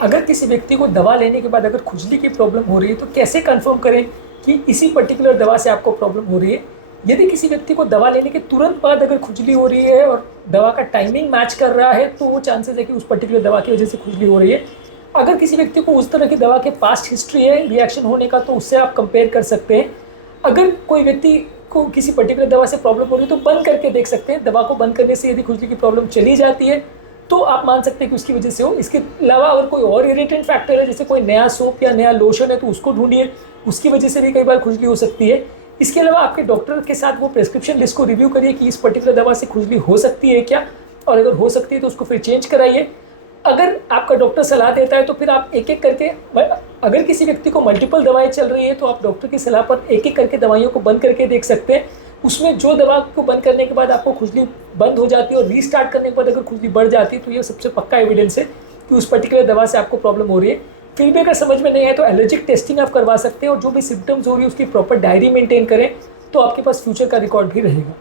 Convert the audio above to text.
अगर किसी व्यक्ति को दवा लेने के बाद अगर खुजली की प्रॉब्लम हो रही है तो कैसे कंफर्म करें कि इसी पर्टिकुलर दवा से आपको प्रॉब्लम हो रही है। यदि किसी व्यक्ति को दवा लेने के तुरंत बाद अगर खुजली हो रही है और दवा का टाइमिंग मैच कर रहा है तो वो चांसेस है कि उस पर्टिकुलर दवा की वजह से खुजली हो रही है। अगर किसी व्यक्ति को उस तरह की दवा के पास्ट हिस्ट्री है रिएक्शन होने का तो उससे आप कंपेयर कर सकते हैं। अगर कोई व्यक्ति को किसी पर्टिकुलर दवा से प्रॉब्लम हो रही है तो बंद करके देख सकते हैं। दवा को बंद करने से यदि खुजली की प्रॉब्लम चली जाती है तो आप मान सकते हैं कि उसकी वजह से हो। इसके अलावा अगर कोई और इरिटेंट फैक्टर है जैसे कोई नया सोप या नया लोशन है तो उसको ढूंढिए, उसकी वजह से भी कई बार खुजली हो सकती है। इसके अलावा आपके डॉक्टर के साथ वो प्रेस्क्रिप्शन लिस्ट को रिव्यू करिए कि इस पर्टिकुलर दवा से खुजली हो सकती है क्या, और अगर हो सकती है तो उसको फिर चेंज कराइए। अगर आपका डॉक्टर सलाह देता है तो फिर आप एक एक करके, अगर किसी व्यक्ति को मल्टीपल दवाएं चल रही है तो आप डॉक्टर की सलाह पर एक एक करके दवाइयों को बंद करके देख सकते हैं। उसमें जो दवा को बंद करने के बाद आपको खुजली बंद हो जाती है और रीस्टार्ट करने के बाद अगर खुजली बढ़ जाती है तो ये सबसे पक्का एविडेंस है कि उस पर्टिकुलर दवा से आपको प्रॉब्लम हो रही है। फिर भी अगर समझ में नहीं आए तो एलर्जिक टेस्टिंग आप करवा सकते हैं और जो भी सिम्टम्स हो रही है उसकी प्रॉपर डायरी मेंटेन करें तो आपके पास फ्यूचर का रिकॉर्ड भी रहेगा।